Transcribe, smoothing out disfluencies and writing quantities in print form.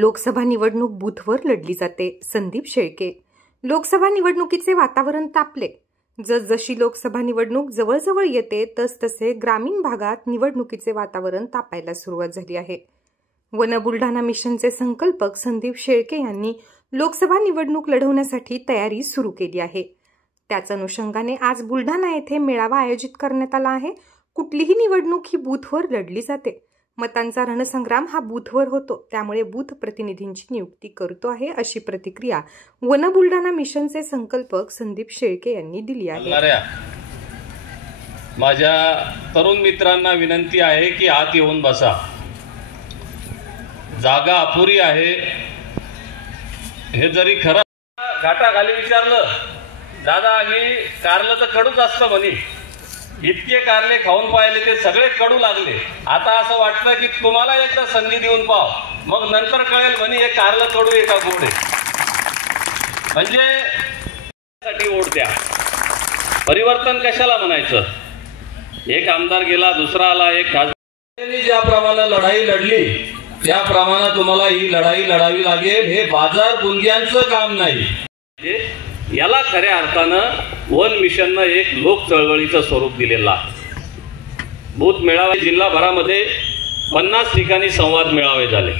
लोकसभा निवडणूक बूथवर लढली जाते. संदीप शेळके. लोकसभा निवडणुकीचे वातावरण तापले. जसजशी लोकसभा निवडणूक जवळजवळ येते तसतसे ग्रामीण भागात निवडणुकीचे वातावरण तापायला सुरुवात झाली आहे. वन बुलढाणा मिशनचे संकल्पक संदीप शेळके यांनी लोकसभा निवडणूक लढवण्यासाठी तयारी सुरू केली आहे. त्याच अनुषंगाने आज बुलढाणा येथे मेळावा आयोजित करण्यात आला आहे. कुठलीही निवडणूक ही बूथवर लढली जाते. मतांचा रणसंग्राम हा बूथवर होतो, त्यामुळे बूथ प्रतिनिधींची नियुक्ती करतो आहे, अशी प्रतिक्रिया वन बुलढाणा मिशनचे संकल्पक संदीप शेळके यांनी दिली आहे. माझ्या तरुण मित्रांना विनंती आहे की आत येऊन बसा. जागा अपुरी आहे हे जरी खरं घाटाखाली विचारलं, दादा आम्ही कारलं तर कडूच असतं म्हणे. इतके कारले खाऊन पाहिले ते सगळे कडू लागले. आता असं वाटतं की तुम्हाला एकदा संधी देऊन पाव, मग नंतर कळेल म्हणे हे कारलं कडू आहे का गोड आहे. म्हणजे साठी वोट द्या. परिवर्तन कशाला म्हणायचं. एक आमदार गेला, दुसरा आला, एक खासदार. ज्याप्रमाणे लढाई लढली त्याप्रमाणे तुम्हाला ही लढाई लढावी लागेल. हे बाजार गुंग्यांचं काम नाही. याला खऱ्या अर्थानं वन मिशननं एक लोक चळवळीचं स्वरूप दिलेलं आहे. बूथ मेळावे जिल्हाभरामध्ये 50 ठिकाणी संवाद मेळावे झाले.